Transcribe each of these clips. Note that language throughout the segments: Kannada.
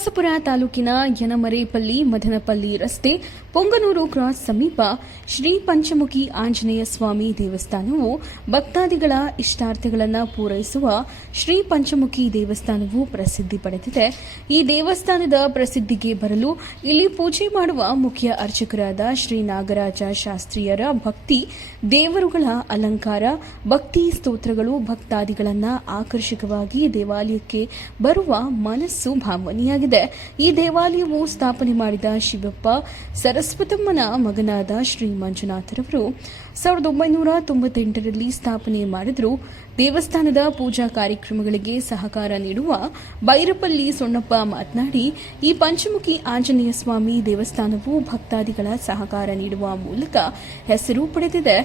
ಶ್ರೀನಿವಾಸಪುರ ತಾಲೂಕಿನ ಯನಮರೇಪಲ್ಲಿ, ಮದನಪಲ್ಲಿ ರಸ್ತೆ, ಪೊಂಗನೂರು ಕ್ರಾಸ್ ಸಮೀಪ ಶ್ರೀ ಪಂಚಮುಖಿ ಆಂಜನೇಯ ಸ್ವಾಮಿ ದೇವಸ್ಥಾನವು ಭಕ್ತಾದಿಗಳ ಇಷ್ಟಾರ್ಥಗಳನ್ನು ಪೂರೈಸುವ ಶ್ರೀ ಪಂಚಮುಖಿ ದೇವಸ್ಥಾನವು ಪ್ರಸಿದ್ಧಿ ಪಡೆದಿದೆ. ಈ ದೇವಸ್ಥಾನದ ಪ್ರಸಿದ್ಧಿಗೆ ಬರಲು ಇಲ್ಲಿ ಪೂಜೆ ಮಾಡುವ ಮುಖ್ಯ ಅರ್ಚಕರಾದ ಶ್ರೀ ನಾಗರಾಜ ಶಾಸ್ತ್ರೀಯರ ಭಕ್ತಿ, ದೇವರುಗಳ ಅಲಂಕಾರ, ಭಕ್ತಿ ಸ್ತೋತ್ರಗಳು ಭಕ್ತಾದಿಗಳನ್ನು ಆಕರ್ಷಕವಾಗಿ ದೇವಾಲಯಕ್ಕೆ ಬರುವ ಮನಸ್ಸು ಭಾವನೆಯಾಗಿದೆ. ಈ ದೇವಾಲಯವು ಸ್ಥಾಪನೆ ಮಾಡಿದ ಶಿವಪ್ಪ, ಸರಸ್ವತಮ್ಮನ ಮಗನಾದ ಶ್ರೀ ಮಂಜುನಾಥರವರು ಸಾವಿರದ ಒಂಬೈನೂರ ತೊಂಬತ್ತೆಂಟರಲ್ಲಿ ಸ್ಥಾಪನೆ ಮಾಡಿದ್ರು. ದೇವಸ್ಥಾನದ ಪೂಜಾ ಕಾರ್ಯಕ್ರಮಗಳಿಗೆ ಸಹಕಾರ ನೀಡುವ ಬೈರಪಲ್ಲಿ ಸೊಣ್ಣಪ್ಪ ಮಾತನಾಡಿ, ಈ ಪಂಚಮುಖಿ ಆಂಜನೇಯ ಸ್ವಾಮಿ ದೇವಸ್ಥಾನವು ಭಕ್ತಾದಿಗಳ ಸಹಕಾರ ನೀಡುವ ಮೂಲಕ ಹೆಸರು ಪಡೆದಿದೆ.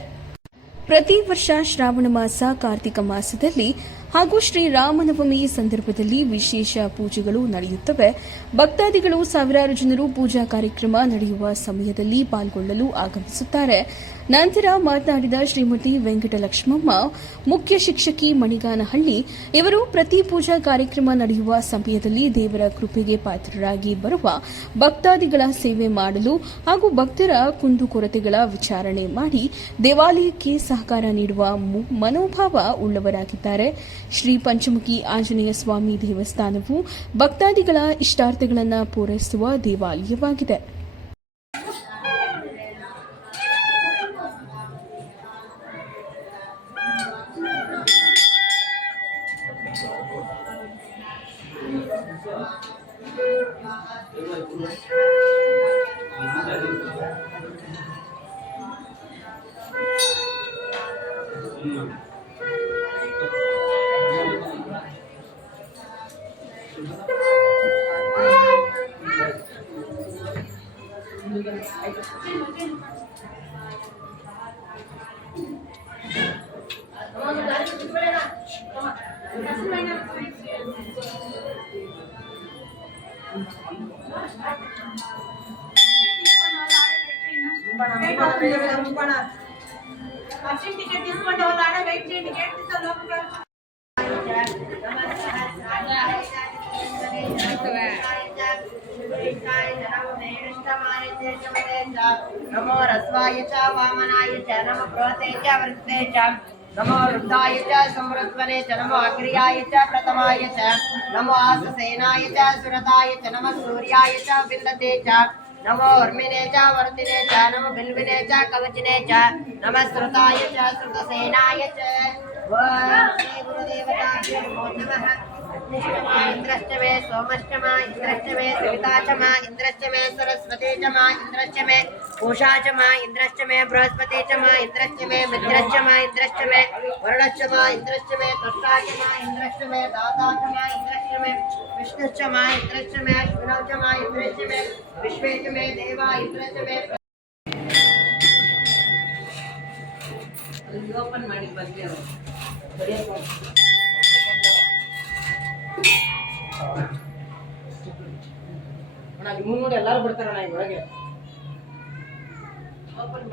ಪ್ರತಿ ವರ್ಷ ಶ್ರಾವಣ ಮಾಸ ಕಾರ್ತಿಕ ಮಾಸದಲ್ಲಿ ಹಾಗೂ ಶ್ರೀರಾಮನವಮಿ ಸಂದರ್ಭದಲ್ಲಿ ವಿಶೇಷ ಪೂಜೆಗಳು ನಡೆಯುತ್ತವೆ. ಭಕ್ತಾದಿಗಳು ಸಾವಿರಾರು ಜನರು ಪೂಜಾ ಕಾರ್ಯಕ್ರಮ ನಡೆಯುವ ಸಮಯದಲ್ಲಿ ಪಾಲ್ಗೊಳ್ಳಲು ಆಗಮಿಸುತ್ತಾರೆ. ನಂತರ ಮಾತನಾಡಿದ ಶ್ರೀಮತಿ ವೆಂಕಟಲಕ್ಷ್ಮಮ್ಮ, ಮುಖ್ಯ ಶಿಕ್ಷಕಿ ಮಣಿಗಾನಹಳ್ಳಿ, ಇವರು ಪ್ರತಿ ಪೂಜಾ ಕಾರ್ಯಕ್ರಮ ನಡೆಯುವ ಸಮಯದಲ್ಲಿ ದೇವರ ಕೃಪೆಗೆ ಪಾತ್ರರಾಗಿ ಬರುವ ಭಕ್ತಾದಿಗಳ ಸೇವೆ ಮಾಡಲು ಹಾಗೂ ಭಕ್ತರ ಕುಂದುಕೊರತೆಗಳ ವಿಚಾರಣೆ ಮಾಡಿ ದೇವಾಲಯಕ್ಕೆ ಸಹಕಾರ ನೀಡುವ ಮನೋಭಾವ ಉಳ್ಳವರಾಗಿದ್ದಾರೆ. ಶ್ರೀ ಪಂಚಮುಖಿ ಆಂಜನೇಯ ಸ್ವಾಮಿ ದೇವಸ್ಥಾನವು ಭಕ್ತಾದಿಗಳ ಇಷ್ಟಾರ್ಥಗಳನ್ನು ಪೂರೈಸುವ ದೇವಾಲಯವಾಗಿದೆ. అర్జెంట్ టికెట్ తీసుకోండి వాళ్ళు ఆడ వెయిట్ చేయండి గేట్ తీస్తారు లోపలికి नमो रस्वाय च वामनाय च नमो प्रोते च वृत्ते च नमो रुद्धाय च संवृत्वने च नमो अग्र्याय च प्रथमाय च नमो आससेनाय च सुरताय च नमः सूर्याय च विन्दते च नमो उर्मिने च वर्तिने च नमो बिल्विने च कवचिने च नमः श्रुताय च श्रुतसेनाय च ॐ श्री गुरुदेवताभ्यो नमो नमः अग्निष्टमा इन्द्रश्च मे सोमश्च मा इन्द्रश्च मे सविता च मा इन्द्रश्च मे सरस्वती च मा इन्द्रश्च मे पूषा च मा इन्द्रश्च मे बृहस्पति च मा इन्द्रश्च मे मित्रश्च मा इन्द्रश्च मे वरुणश्च मा इन्द्रश्च मे तुष्टा च मा इन्द्रश्च मे दाता च मा इन्द्रश्च मे विष्णुश्च मा इन्द्रश्च मे अश्विनौ च मा इन्द्रश्च मे विश्वे च मे देवा इन्द्रश्च मे ಓಪನ್ ಮಾಡಿ ಬಂದೆ ಅಣ್ಣ ನೋಡಿ ಎಲ್ಲರೂ ಬಿಡ್ತಾರಣ್ಣ ಈಗ ಒಳಗೆ ಓಪನ್.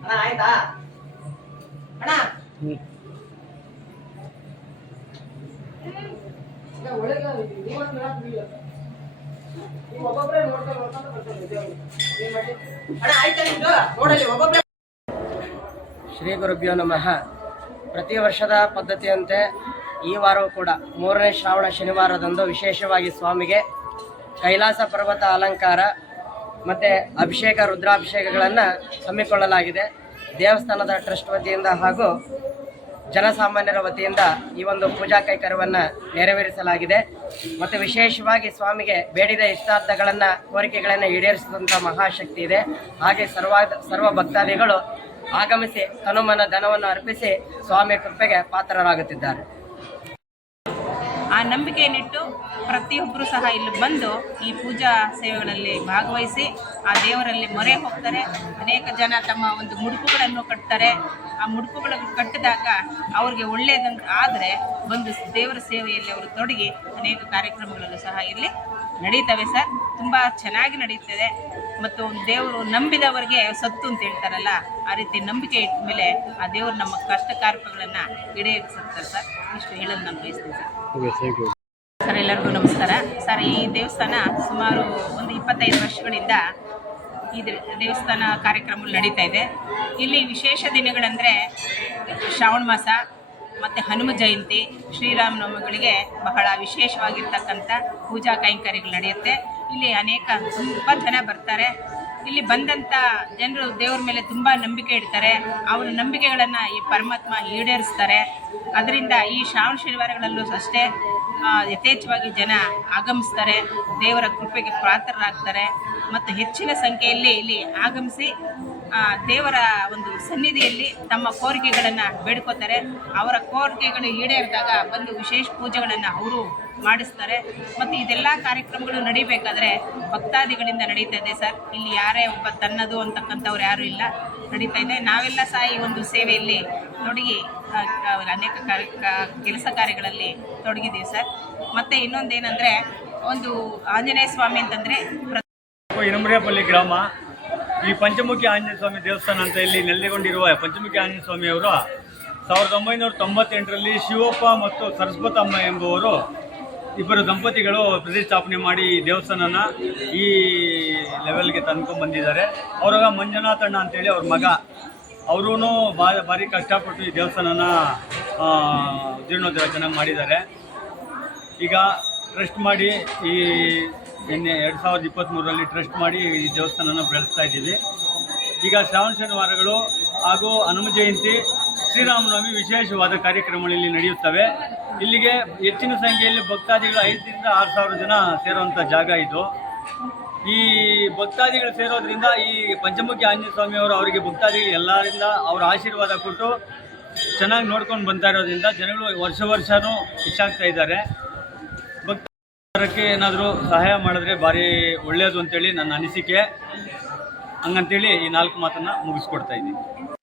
ಅಣ್ಣ ಆಯ್ತಾ? ಅಣ್ಣ? ಈಗ. ಒಳಗೆ ನೋಡ್ಕೊಂಡು ಬರ್ತಾರೆ. ಏನ್ ಮಾಡ್ಲಿ? ಅಣ್ಣ ಆಯ್ತಾ ನಿಮ್ದು? ನೋಡಲ್ಲಿ ಒಬ್ಬೊಬ್ಬರೇ ಶ್ರೀ ಗುರುಭ್ಯೋ ನಮಃ. ಪ್ರತಿ ವರ್ಷದ ಪದ್ಧತಿಯಂತೆ ಈ ವಾರವೂ ಕೂಡ ಮೂರನೇ ಶ್ರಾವಣ ಶನಿವಾರದಂದು ವಿಶೇಷವಾಗಿ ಸ್ವಾಮಿಗೆ ಕೈಲಾಸ ಪರ್ವತ ಅಲಂಕಾರ ಮತ್ತು ಅಭಿಷೇಕ, ರುದ್ರಾಭಿಷೇಕಗಳನ್ನು ಹಮ್ಮಿಕೊಳ್ಳಲಾಗಿದೆ. ದೇವಸ್ಥಾನದ ಟ್ರಸ್ಟ್ ವತಿಯಿಂದ ಹಾಗೂ ಜನಸಾಮಾನ್ಯರ ವತಿಯಿಂದ ಈ ಒಂದು ಪೂಜಾ ಕೈಕರ್ಯವನ್ನು ನೆರವೇರಿಸಲಾಗಿದೆ. ಮತ್ತು ವಿಶೇಷವಾಗಿ ಸ್ವಾಮಿಗೆ ಬೇಡಿದ ಇಷ್ಟಾರ್ಥಗಳನ್ನು, ಕೋರಿಕೆಗಳನ್ನು ಈಡೇರಿಸಿದಂಥ ಮಹಾಶಕ್ತಿ ಇದೆ. ಹಾಗೆ ಸರ್ವ ಸರ್ವ ಭಕ್ತಾದಿಗಳು ಆಗಮಿಸಿ ತನುಮನ ಧನವನ್ನು ಅರ್ಪಿಸಿ ಸ್ವಾಮಿ ಕೃಪೆಗೆ ಪಾತ್ರರಾಗುತ್ತಿದ್ದಾರೆ. ಆ ನಂಬಿಕೆಯನ್ನಿಟ್ಟು ಪ್ರತಿಯೊಬ್ಬರು ಸಹ ಇಲ್ಲಿ ಬಂದು ಈ ಪೂಜಾ ಸೇವೆಗಳಲ್ಲಿ ಭಾಗವಹಿಸಿ ಆ ದೇವರಲ್ಲಿ ಮೊರೆ ಹೋಗ್ತಾರೆ. ಅನೇಕ ಜನ ತಮ್ಮ ಒಂದು ಮುಡುಪುಗಳನ್ನು ಕಟ್ತಾರೆ. ಆ ಮುಡುಪುಗಳನ್ನು ಕಟ್ಟಿದಾಗ ಅವ್ರಿಗೆ ಒಳ್ಳೆಯದಂತ ಆದರೆ ಬಂದು ದೇವರ ಸೇವೆಯಲ್ಲಿ ಅವರು ತೊಡಗಿ ಅನೇಕ ಕಾರ್ಯಕ್ರಮಗಳಲ್ಲೂ ಸಹ ಇಲ್ಲಿ ನಡೀತವೆ ಸರ್. ತುಂಬ ಚೆನ್ನಾಗಿ ನಡೀತದೆ. ಮತ್ತು ದೇವರು ನಂಬಿದವರಿಗೆ ಸತ್ತು ಅಂತ ಹೇಳ್ತಾರಲ್ಲ ಆ ರೀತಿ ನಂಬಿಕೆ ಇಟ್ಟ ಮೇಲೆ ಆ ದೇವರು ನಮ್ಮ ಕಷ್ಟ ಕಾರ್ಪಗಳನ್ನು ಈಡೇರಿಸುತ್ತಾರೆ ಸರ್. ಇಷ್ಟು ಹೇಳಲು ನಾನು ಬಯಸ್ತೀನಿ ಸರ್. ಸರ್ ಎಲ್ಲರಿಗೂ ನಮಸ್ಕಾರ. ಸರ್ ಈ ದೇವಸ್ಥಾನ ಸುಮಾರು ಒಂದು ಇಪ್ಪತ್ತೈದು ವರ್ಷಗಳಿಂದ ಈ ದೇವಸ್ಥಾನ ಕಾರ್ಯಕ್ರಮ ನಡೀತಾ ಇದೆ. ಇಲ್ಲಿ ವಿಶೇಷ ದಿನಗಳಂದರೆ ಶ್ರಾವಣ ಮಾಸ ಮತ್ತು ಹನುಮ ಜಯಂತಿ ಶ್ರೀರಾಮನವಮಿಗಳಿಗೆ ಬಹಳ ವಿಶೇಷವಾಗಿರ್ತಕ್ಕಂಥ ಪೂಜಾ ಕೈಂಕರ್ಯಗಳು ನಡೆಯುತ್ತೆ. ಇಲ್ಲಿ ಅನೇಕ ತುಂಬ ಜನ ಬರ್ತಾರೆ. ಇಲ್ಲಿ ಬಂದಂಥ ಜನರು ದೇವ್ರ ಮೇಲೆ ತುಂಬ ನಂಬಿಕೆ ಇಡ್ತಾರೆ. ಅವರ ನಂಬಿಕೆಗಳನ್ನು ಈ ಪರಮಾತ್ಮ ಈಡೇರಿಸ್ತಾರೆ. ಅದರಿಂದ ಈ ಶ್ರಾವಣ ಶನಿವಾರಗಳಲ್ಲೂ ಅಷ್ಟೇ ಯಥೇಚ್ಛವಾಗಿ ಜನ ಆಗಮಿಸ್ತಾರೆ. ದೇವರ ಕೃಪೆಗೆ ಪಾತ್ರರಾಗ್ತಾರೆ. ಮತ್ತು ಹೆಚ್ಚಿನ ಸಂಖ್ಯೆಯಲ್ಲಿ ಇಲ್ಲಿ ಆಗಮಿಸಿ ದೇವರ ಒಂದು ಸನ್ನಿಧಿಯಲ್ಲಿ ತಮ್ಮ ಕೋರಿಕೆಗಳನ್ನು ಬೇಡ್ಕೋತಾರೆ. ಅವರ ಕೋರಿಕೆಗಳು ಈಡೇರಿದಾಗ ಬಂದು ವಿಶೇಷ ಪೂಜೆಗಳನ್ನು ಅವರು ಮಾಡಿಸ್ತಾರೆ. ಮತ್ತು ಇದೆಲ್ಲ ಕಾರ್ಯಕ್ರಮಗಳು ನಡಿಬೇಕಾದ್ರೆ ಭಕ್ತಾದಿಗಳಿಂದ ನಡೀತಾ ಇದೆ ಸರ್. ಇಲ್ಲಿ ಯಾರೇ ಒಬ್ಬ ತನ್ನದು ಅಂತಕ್ಕಂಥವ್ರು ಯಾರೂ ಇಲ್ಲ. ನಡೀತಾ ಇದೆ. ನಾವೆಲ್ಲ ಸಹ ಈ ಒಂದು ಸೇವೆಯಲ್ಲಿ ತೊಡಗಿ ಅನೇಕ ಕೆಲಸ ಕಾರ್ಯಗಳಲ್ಲಿ ತೊಡಗಿದ್ದೀವಿ ಸರ್. ಮತ್ತು ಇನ್ನೊಂದೇನೆಂದರೆ ಒಂದು ಆಂಜನೇಯ ಸ್ವಾಮಿ ಅಂತಂದರೆ ಇನಮರೇಪಲ್ಲಿ ಗ್ರಾಮ. ಈ ಪಂಚಮುಖಿ ಆಂಜನೇಯ ಸ್ವಾಮಿ ದೇವಸ್ಥಾನ ಅಂತ ಇಲ್ಲಿ ನೆಲೆಗೊಂಡಿರುವ ಪಂಚಮುಖಿ ಆಂಜನೇಯ ಸ್ವಾಮಿಯವರು ಸಾವಿರದ ಒಂಬೈನೂರ ತೊಂಬತ್ತೆಂಟರಲ್ಲಿ ಶಿವಪ್ಪ ಮತ್ತು ಸರಸ್ವತಮ್ಮ ಎಂಬುವರು ಇಬ್ಬರು ದಂಪತಿಗಳು ಪ್ರತಿಷ್ಠಾಪನೆ ಮಾಡಿ ಈ ದೇವಸ್ಥಾನನ ಈ ಲೆವೆಲ್ಗೆ ತಂದ್ಕೊಂಡು ಬಂದಿದ್ದಾರೆ. ಅವ್ರಾಗ ಮಂಜುನಾಥಣ್ಣ ಅಂತೇಳಿ ಅವ್ರ ಮಗ. ಅವರೂ ಬಾ, ಭಾರಿ ಕಷ್ಟಪಟ್ಟು ಈ ದೇವಸ್ಥಾನನ ಜೀರ್ಣೋದ್ರ ಚೆನ್ನಾಗಿ ಮಾಡಿದ್ದಾರೆ. ಈಗ ಟ್ರಸ್ಟ್ ಮಾಡಿ ಈ ನಿನ್ನೆ ಎರಡು ಸಾವಿರದ ಇಪ್ಪತ್ತ್ಮೂರರಲ್ಲಿ ಟ್ರಸ್ಟ್ ಮಾಡಿ ಈ ದೇವಸ್ಥಾನನ ಬೆಳೆಸ್ತಾ ಇದ್ದೀವಿ. ಈಗ ಶ್ರಾವಣ ಶನಿವಾರಗಳು ಹಾಗೂ ಹನುಮ ಜಯಂತಿ ಶ್ರೀರಾಮನವಮಿ ವಿಶೇಷವಾದ ಕಾರ್ಯಕ್ರಮಗಳು ಇಲ್ಲಿ ನಡೆಯುತ್ತವೆ. ಇಲ್ಲಿಗೆ ಹೆಚ್ಚಿನ ಸಂಖ್ಯೆಯಲ್ಲಿ ಭಕ್ತಾದಿಗಳು ಐದರಿಂದ ಆರು ಸಾವಿರ ಜನ ಸೇರುವಂಥ ಜಾಗ ಇದು. ಈ ಭಕ್ತಾದಿಗಳು ಸೇರೋದ್ರಿಂದ ಈ ಪಂಚಮುಖಿ ಆಂಜನೇಯ ಸ್ವಾಮಿಯವರು ಅವರಿಗೆ ಭಕ್ತಾದಿಗಳು ಎಲ್ಲರಿಂದ ಅವರ ಆಶೀರ್ವಾದ ಕೊಟ್ಟು ಚೆನ್ನಾಗಿ ನೋಡ್ಕೊಂಡು ಬಂತಾ ಇರೋದ್ರಿಂದ ಜನಗಳು ವರ್ಷ ವರ್ಷವೂ ಹೆಚ್ಚಾಗ್ತಾ ಇದ್ದಾರೆ. ಭಕ್ತರಕ್ಕೆ ಏನಾದರೂ ಸಹಾಯ ಮಾಡಿದ್ರೆ ಭಾರಿ ಒಳ್ಳೆಯದು ಅಂತೇಳಿ ನನ್ನ ಅನಿಸಿಕೆ. ಹಂಗಂತೇಳಿ ಈ ನಾಲ್ಕು ಮಾತನ್ನು ಮುಗಿಸ್ಕೊಡ್ತಾ ಇದ್ದೀನಿ.